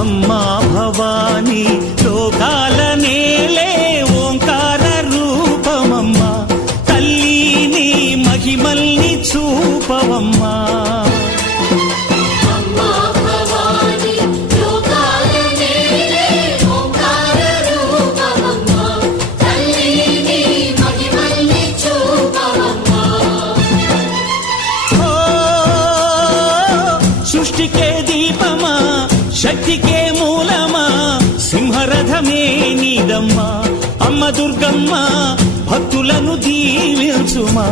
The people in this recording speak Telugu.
అమ్మా భవానీ లోకాల నేలే ఓంకార రూపమమ్మా, తల్లి నీ మహిమల్ని చూపవమ్మా. సృష్టికే దీపమా, శక్తికే మూలమా, సింహరథమే నీదమ్మా. అమ్మ దుర్గమ్మ భక్తులను దీవించుమా.